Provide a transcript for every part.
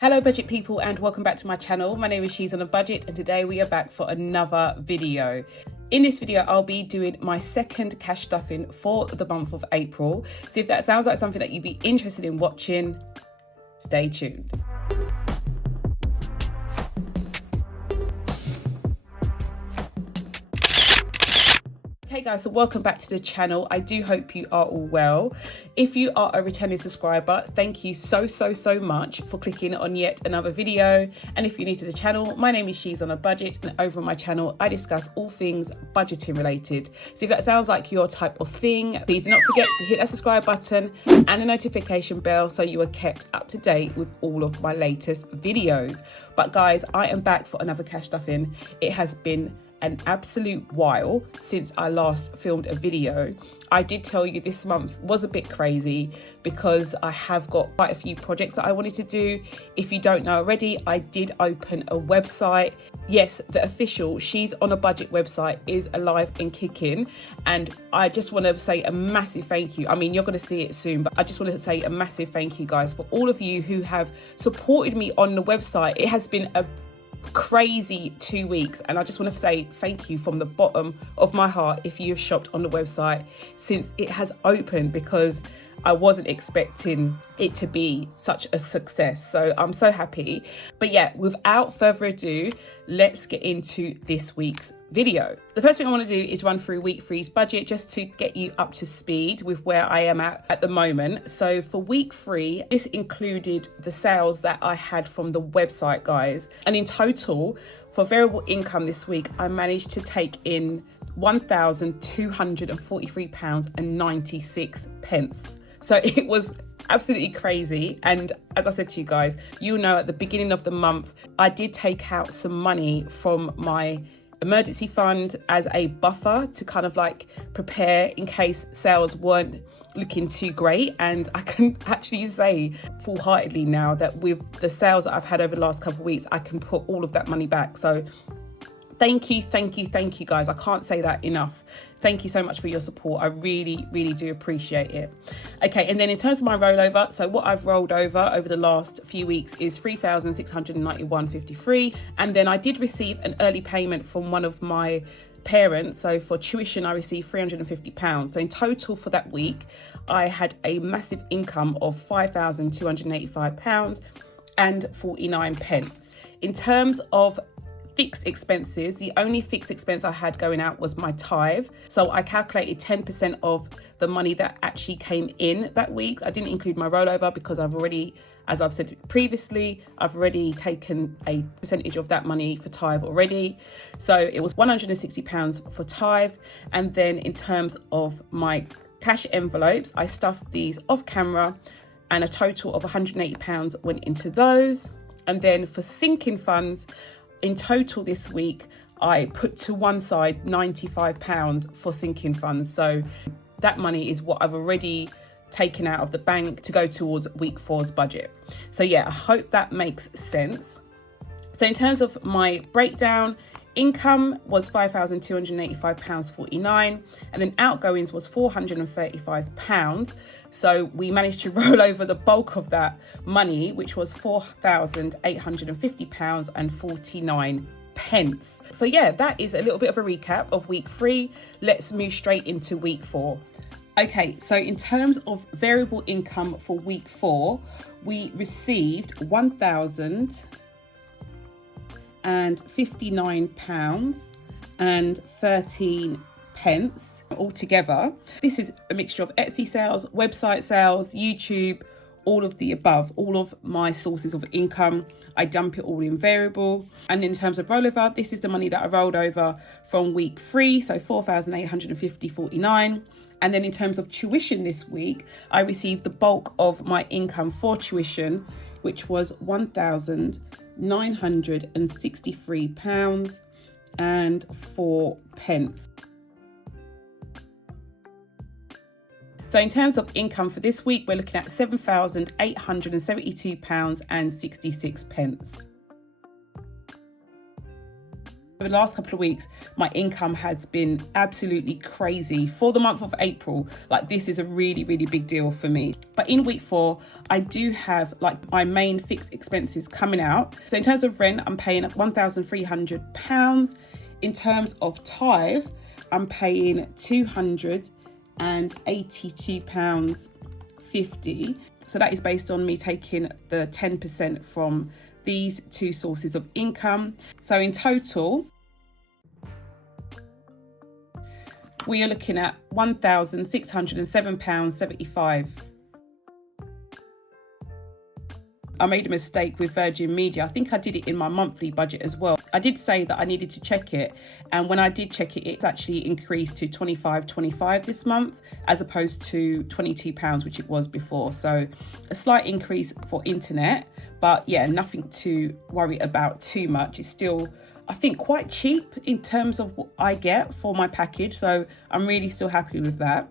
Hello budget people and welcome back to my channel. My name is She's on a Budget and today we are back for another video. In this video I'll be doing my second cash stuffing for the month of April. So if that sounds like something that you'd be interested in watching, stay tuned. Hey guys, so welcome back to the channel. I do hope you are all well. If you are a returning subscriber, thank you so much for clicking on yet another video. And if you're new to the channel, my name is She's on a Budget, and over on my channel I discuss all things budgeting related. So if that sounds like your type of thing, please do not forget to hit that subscribe button and the notification bell so you are kept up to date with all of my latest videos. But guys, I am back for another cash stuffing. It has been an absolute while since I last filmed a video. I did tell you this month was a bit crazy because I have got quite a few projects that I wanted to do. If you don't know already, I did open a website. Yes, the official She's on a Budget website is alive and kicking, and I just want to say a massive thank you. I mean, you're going to see it soon, but I just want to say a massive thank you guys for all of you who have supported me on the website. It has been a crazy 2 weeks and I just want to say thank you from the bottom of my heart if you have shopped on the website since it has opened, because I wasn't expecting it to be such a success. So I'm so happy. But yeah, without further ado, let's get into this week's video. The first thing I want to do is run through week three's budget just to get you up to speed with where I am at the moment. So for week three, this included the sales that I had from the website, guys. And in total, for variable income this week, I managed to take in £1,243.96. So it was absolutely crazy. And as I said to you guys, you know, at the beginning of the month, I did take out some money from my emergency fund as a buffer to kind of like prepare in case sales weren't looking too great. And I can actually say full-heartedly now that with the sales that I've had over the last couple of weeks, I can put all of that money back. So thank you guys. I can't say that enough. Thank you so much for your support. I really do appreciate it. Okay, and then in terms of my rollover, so what I've rolled over the last few weeks is £3,691.53. And then I did receive an early payment from one of my parents. So for tuition, I received £350. So in total for that week, I had a massive income of £5,285.49. In terms of fixed expenses, the only fixed expense I had going out was my tithe. So I calculated 10% of the money that actually came in that week. I didn't include my rollover because I've already, as I've said previously, I've already taken a percentage of that money for tithe already. So it was £160 for tithe. And then in terms of my cash envelopes, I stuffed these off camera and a total of £180 went into those. And then for sinking funds, in total this week, I put to one side £95 for sinking funds. So that money is what I've already taken out of the bank to go towards week four's budget. So yeah, I hope that makes sense. So in terms of my breakdown, income was £5,285.49, and then outgoings was £435. So we managed to roll over the bulk of that money, which was £4,850.49. So yeah, that is a little bit of a recap of week three. Let's move straight into week four. Okay, so in terms of variable income for week four, we received £1,059.13 altogether. This is a mixture of Etsy sales, website sales, YouTube, all of the above, all of my sources of income. I dump it all in variable. And in terms of rollover, this is the money that I rolled over from week three, so £4,850.49. And then in terms of tuition this week, I received the bulk of my income for tuition, which was £1,963.04. So in terms of income for this week, we're looking at £7,872.66. Over the last couple of weeks, my income has been absolutely crazy. For the month of April, like this is a really, really big deal for me. But in week 4, I do have like my main fixed expenses coming out. So in terms of rent, I'm paying £1,300. In terms of tithe, I'm paying £282.50. So that is based on me taking the 10% from these 2 sources of income. So in total, we are looking at £1,607.75. I made a mistake with Virgin Media. I think I did it in my monthly budget as well. I did say that I needed to check it, and when I did check it, it's actually increased to £25.25 this month as opposed to £22, which it was before. So a slight increase for internet, but yeah, nothing to worry about too much. It's still, I think, quite cheap in terms of what I get for my package, so I'm really still happy with that.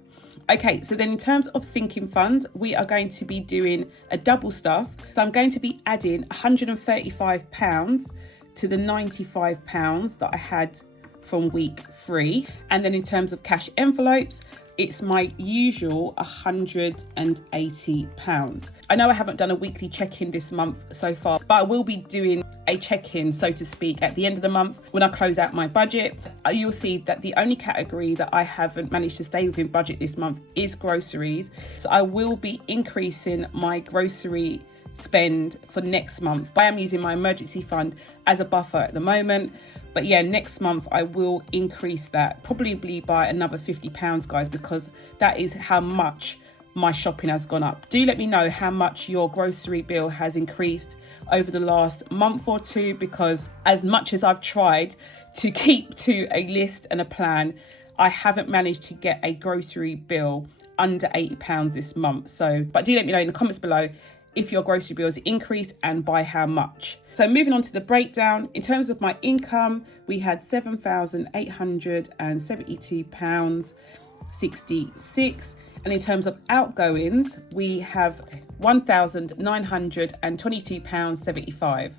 Okay, so then in terms of sinking funds, we are going to be doing a double stuff. So I'm going to be adding £135 to the £95 that I had from week 3. And then in terms of cash envelopes, it's my usual £180. I know I haven't done a weekly check-in this month so far, but I will be doing a check-in, so to speak, at the end of the month when I close out my budget. You'll see that the only category that I haven't managed to stay within budget this month is groceries. So I will be increasing my grocery spend for next month. I am using my emergency fund as a buffer at the moment. But yeah, next month I will increase that probably by another £50, guys, because that is how much my shopping has gone up. Do let me know how much your grocery bill has increased over the last month or two, because as much as I've tried to keep to a list and a plan, I haven't managed to get a grocery bill under £80 this month. So, but do let me know in the comments below if your grocery bills increased and by how much. So moving on to the breakdown, in terms of my income, we had £7,872.66. And in terms of outgoings, we have £1,922.75.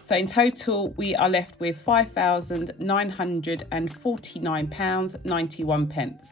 So in total, we are left with £5,949.91.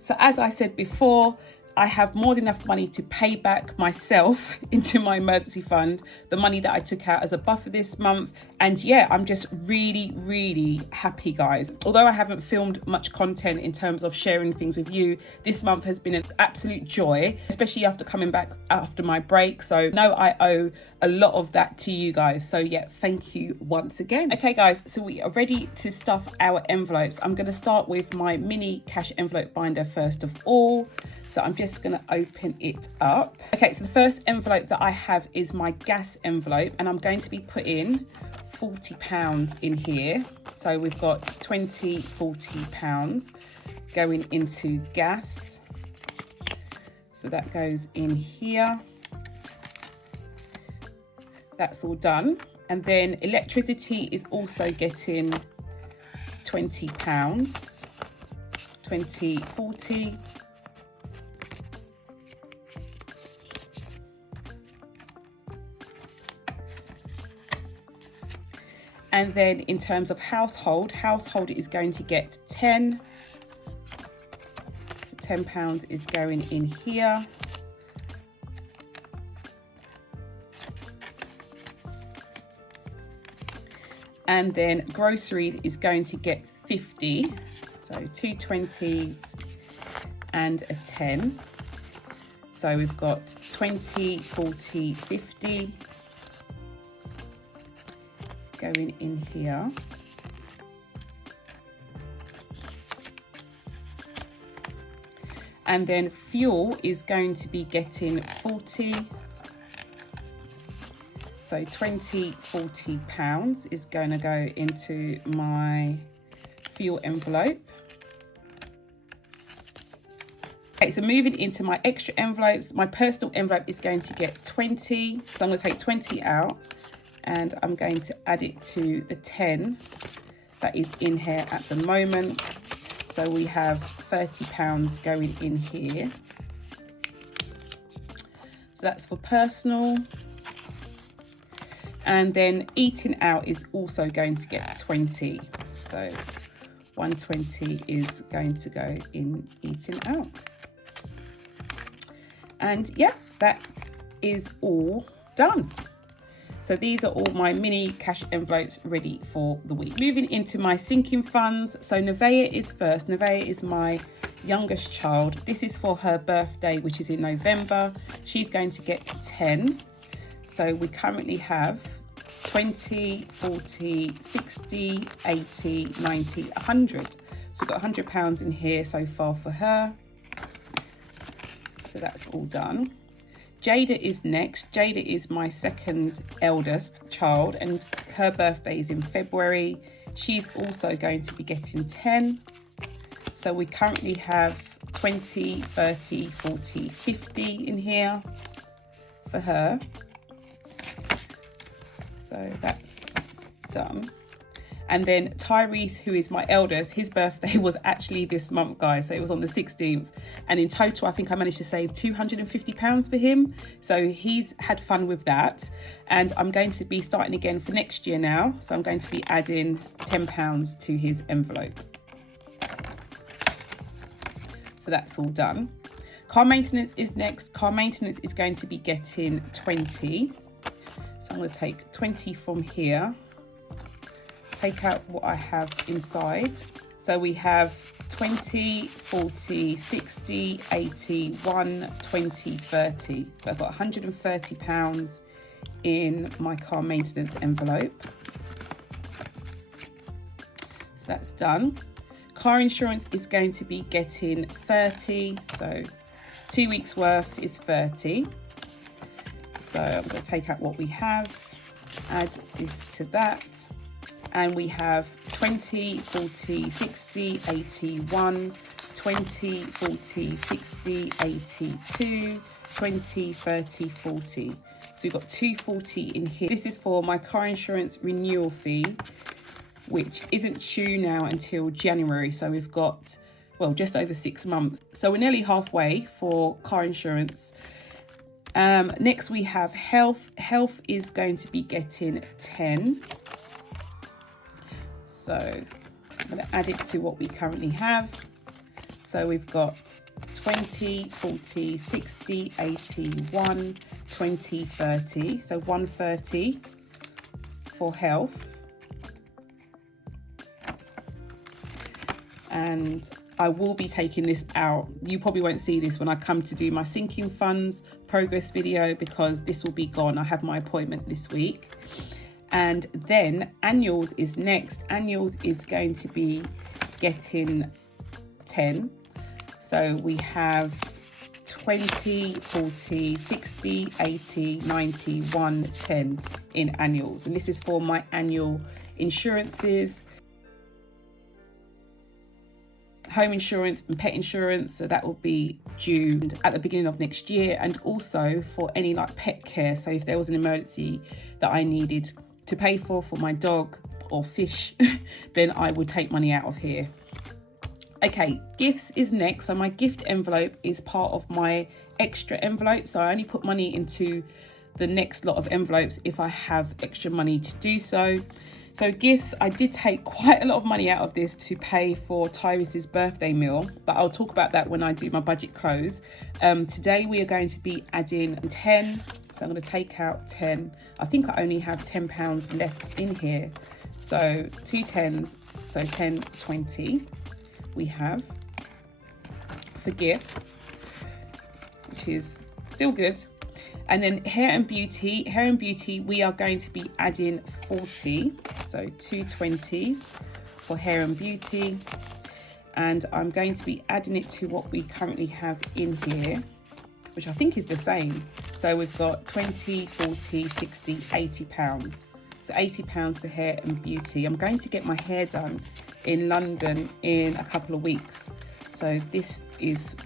So as I said before, I have more than enough money to pay back myself into my emergency fund, the money that I took out as a buffer this month. And yeah, I'm just really, really happy, guys. Although I haven't filmed much content in terms of sharing things with you, this month has been an absolute joy, especially after coming back after my break. So no, I owe a lot of that to you guys. So yeah, thank you once again. Okay, guys, so we are ready to stuff our envelopes. I'm going to start with my mini cash envelope binder first of all. So I'm just going to open it up. Okay, so the first envelope that I have is my gas envelope, and I'm going to be putting £40 in here. So we've got £40 going into gas. So that goes in here. That's all done. And then electricity is also getting £20, 20, 40. And then in terms of household is going to get 10. So £10 is going in here. And then groceries is going to get 50. So 2 20s and a 10. So we've got 20, 40, 50. Going in here. And then fuel is going to be getting 40. So 20, £40 is going to go into my fuel envelope. Okay, so moving into my extra envelopes, my personal envelope is going to get 20. So I'm going to take 20 out. And I'm going to add it to the 10 that is in here at the moment. So we have £30 going in here. So that's for personal. And then eating out is also going to get 20. So 120 is going to go in eating out. And yeah, that is all done. So these are all my mini cash envelopes ready for the week. Moving into my sinking funds. So Nevaeh is first. Nevaeh is my youngest child. This is for her birthday, which is in November. She's going to get 10. So we currently have 20, 40, 60, 80, 90, 100. So we've got £100 in here so far for her. So that's all done. Jada is next. Jada is my second eldest child and her birthday is in February. She's also going to be getting 10. So we currently have 20, 30, 40, 50 in here for her. So that's done. And then Tyrese, who is my eldest, his birthday was actually this month, guys. So it was on the 16th. And in total, I think I managed to save £250 for him. So he's had fun with that. And I'm going to be starting again for next year now. So I'm going to be adding £10 to his envelope. So that's all done. Car maintenance is next. Car maintenance is going to be getting 20. So I'm going to take 20 from here. Take out what I have inside. So we have 20, 40, 60, 80, 1, 20, 30. So I've got £130 in my car maintenance envelope. So that's done. Car insurance is going to be getting 30. So 2 weeks worth is 30. So I'm going to take out what we have, add this to that. And we have 20, 40, 60, 80, 1, 20, 40, 60, 80, 2, 20, 30, 40. So we've got 240 in here. This is for my car insurance renewal fee, which isn't due now until January. So we've got, well, just over 6 months. So we're nearly halfway for car insurance. Next we have health. Health is going to be getting 10. So I'm going to add it to what we currently have. So we've got 20, 40, 60, 80, 1, 20, 30. So 130 for health. And I will be taking this out. You probably won't see this when I come to do my sinking funds progress video because this will be gone. I have my appointment this week. And then annuals is next. Annuals is going to be getting 10. So we have 20, 40, 60, 80, 90, 1, 10 in annuals. And this is for my annual insurances, home insurance and pet insurance. So that will be due at the beginning of next year. And also for any like pet care. So if there was an emergency that I needed to pay for my dog or fish, then I would take money out of here. Okay, gifts is next. So my gift envelope is part of my extra envelope. So I only put money into the next lot of envelopes if I have extra money to do so. So gifts, I did take quite a lot of money out of this to pay for Tyrese's birthday meal, but I'll talk about that when I do my budget close. Today we are going to be adding 10. So I'm going to take out 10. I think I only have £10 left in here. So 2 10s, so 10, 20 we have for gifts, which is still good. And then hair and beauty, we are going to be adding 40. So 2 20s for hair and beauty. And I'm going to be adding it to what we currently have in here, which I think is the same. So we've got 20, 40, 60, £80. So £80 for hair and beauty. I'm going to get my hair done in London in a couple of weeks. So this is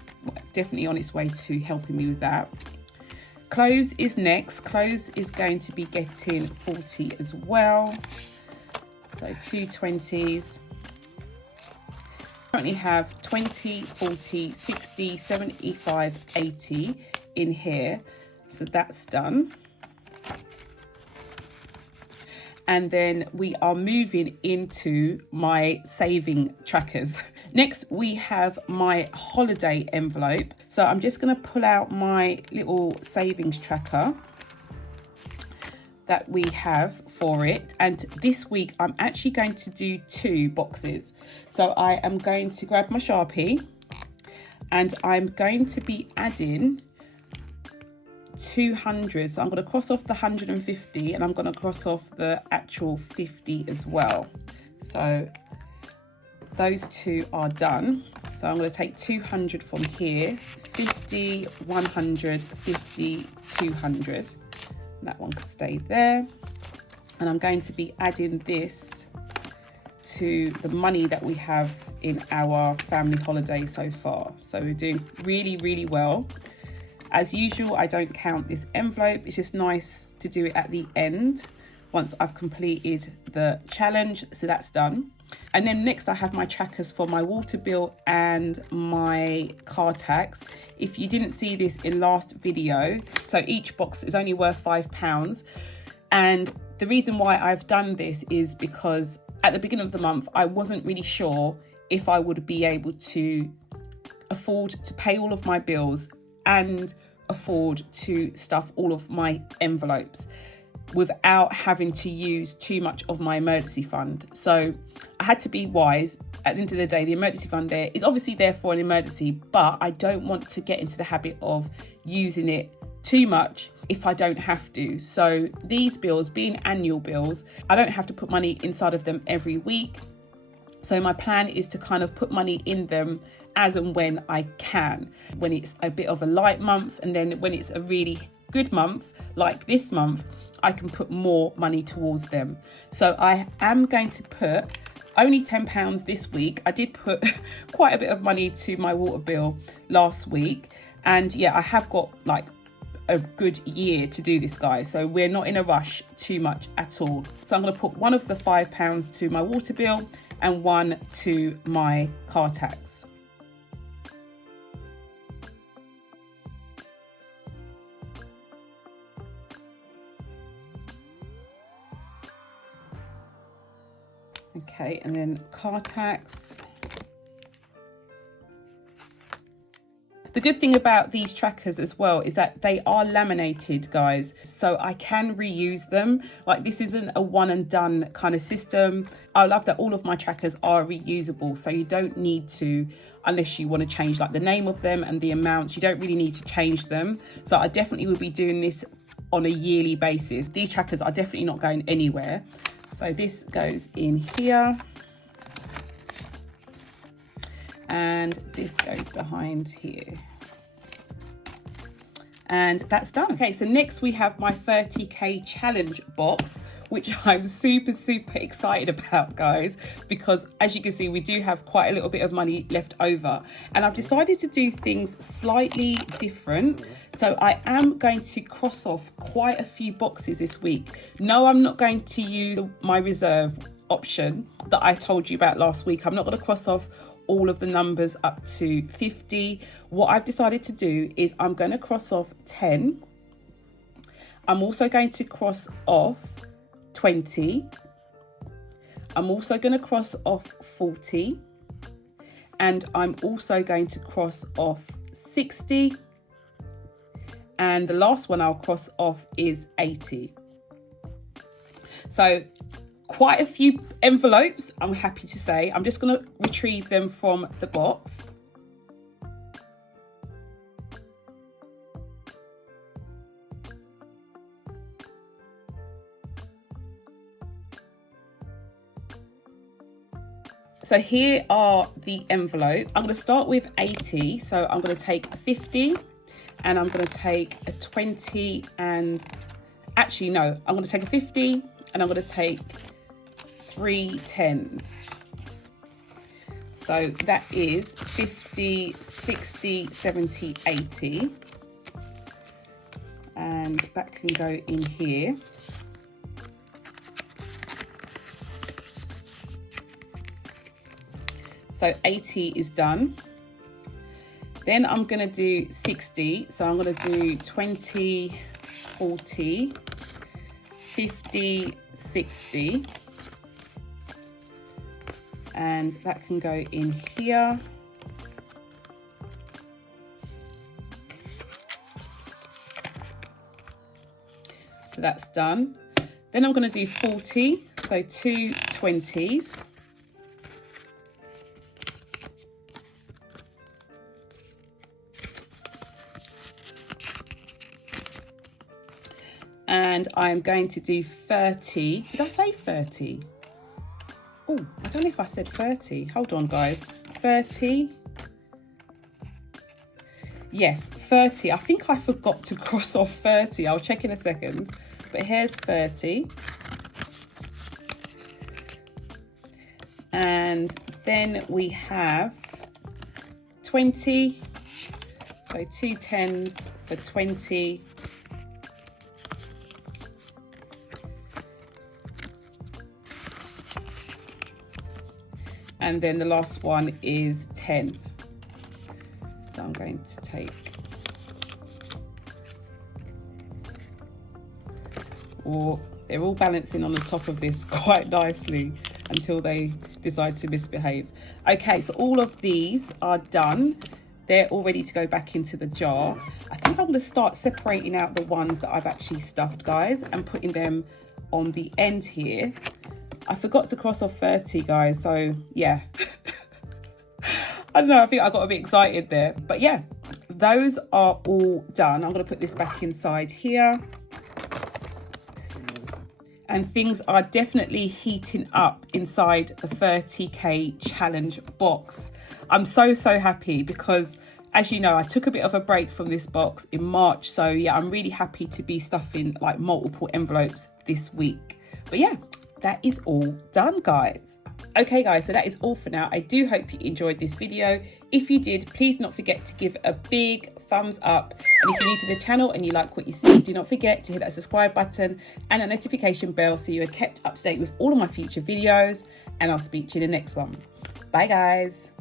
definitely on its way to helping me with that. Clothes is next. Clothes is going to be getting 40 as well. So 2 20s. currently have 20, 40, 60, 75, 80 in here. So that's done. And then we are moving into my saving trackers. Next, we have my holiday envelope. So I'm just going to pull out my little savings tracker that we have for it. And this week, I'm actually going to do 2 boxes. So I am going to grab my Sharpie and I'm going to be adding 200. So I'm going to cross off the 150 and I'm going to cross off the actual 50 as well. So those 2 are done. So I'm going to take 200 from here, 50, 100, 50, 200. That one could stay there. And I'm going to be adding this to the money that we have in our family holiday so far. So we're doing really, really well. As usual, I don't count this envelope. It's just nice to do it at the end once I've completed the challenge. So that's done. And then next I have my trackers for my water bill and my car tax. If you didn't see this in last video, so each box is only worth £5. And the reason why I've done this is because at the beginning of the month, I wasn't really sure if I would be able to afford to pay all of my bills and afford to stuff all of my envelopes without having to use too much of my emergency fund. So I had to be wise. At the end of the day, the emergency fund there is obviously there for an emergency, but I don't want to get into the habit of using it too much if I don't have to. So these bills being annual bills, I don't have to put money inside of them every week. So my plan is to kind of put money in them as and when I can, when it's a bit of a light month, and then when it's a really good month like this month, I can put more money towards them. So I am going to put only £10 this week. I did put quite a bit of money to my water bill last week, and yeah, I have got like a good year to do this, guys, so we're not in a rush too much at all. So I'm going to put one of the £5 to my water bill and one to my car tax. Okay, and then car tax. The good thing about these trackers as well is that they are laminated, guys, so I can reuse them. Like, this isn't a one and done kind of system. I love that all of my trackers are reusable, so you don't need to, unless you want to change like the name of them and the amounts, you don't really need to change them. So I definitely will be doing this on a yearly basis. These trackers are definitely not going anywhere. So this goes in here. And this goes behind here. And that's done. Okay, so next we have my 30k challenge box, which I'm super excited about, guys, because as you can see, we do have quite a little bit of money left over. And I've decided to do things slightly different. So I am going to cross off quite a few boxes this week. No, I'm not going to use my reserve option that I told you about last week. I'm not going to cross off all of the numbers up to 50. What I've decided to do is I'm going to cross off 10. I'm also going to cross off 20. I'm also going to cross off 40. And I'm also going to cross off 60. And the last one I'll cross off is 80. So quite a few envelopes, I'm happy to say. I'm just going to retrieve them from the box. So here are the envelope. I'm going to start with 80. So I'm going to take a 50 and I'm going to take a 20 and actually no, I'm going to take a 50 and I'm going to take 3 10s. So that is 50, 60, 70, 80. And that can go in here. So 80 is done. Then I'm going to do 60. So I'm going to do 20, 40, 50, 60. And that can go in here. So that's done. Then I'm going to do 40, so 2 20s. And I'm going to do 30. Did I say 30? Oh, I don't know if I said 30. Hold on, guys. 30. Yes, 30. I think I forgot to cross off 30. I'll check in a second. But here's 30. And then we have 20. So 2 10s for 20. And then the last one is 10. So I'm going to take, or they're all balancing on the top of this quite nicely until they decide to misbehave. Okay, so all of these are done. They're all ready to go back into the jar. I think I'm going to start separating out the ones that I've actually stuffed, guys, and putting them on the end here. I forgot to cross off 30, guys, so yeah. I don't know, I think I got a bit excited there. But yeah, those are all done. I'm going to put this back inside here. And things are definitely heating up inside the 30k challenge box. I'm so happy because, as you know, I took a bit of a break from this box in March. So yeah, I'm really happy to be stuffing like multiple envelopes this week. But yeah, that is all done, guys. Okay, guys, so that is all for now. I do hope you enjoyed this video. If you did, please not forget to give a big thumbs up. And if you're new to the channel and you like what you see, do not forget to hit that subscribe button and a notification bell so you are kept up to date with all of my future videos. And I'll speak to you in the next one. Bye, guys.